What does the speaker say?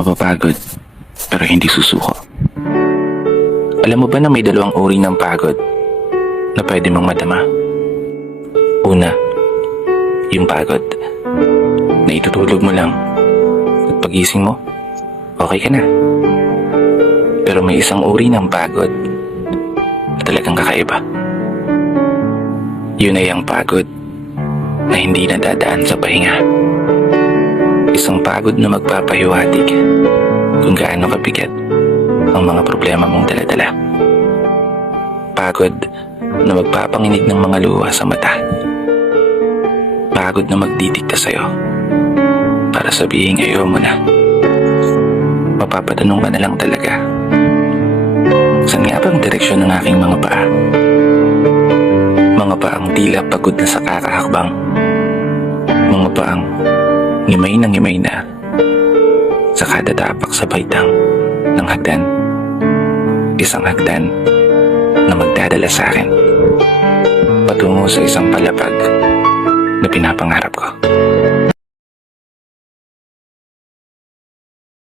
Mapapagod, pero hindi susuko. Alam mo ba na may dalawang uri ng pagod na pwede mong madama? Una, yung pagod na itutulog mo lang at pagising mo, okay ka na. Pero may isang uri ng pagod na talagang kakaiba. Yun ay ang pagod na hindi nadadaan sa pahinga. Isang pagod na magpapahiwatig kung gaano kabigat ang mga problema mong daladala. Pagod na magpapanginig ng mga luha sa mata. Pagod na magdidikta sa'yo para sabihin ayaw mo na. Mapapatanong ka na lang talaga, saan nga ba ang direksyon ng aking mga paa? Mga paang tila pagod na sa kakahakbang. Mga paang ngimay na sa kada tapak sa baitang ng hagdan. Isang hagdan na magdadala sa akin patungo sa isang palapag na pinapangarap ko.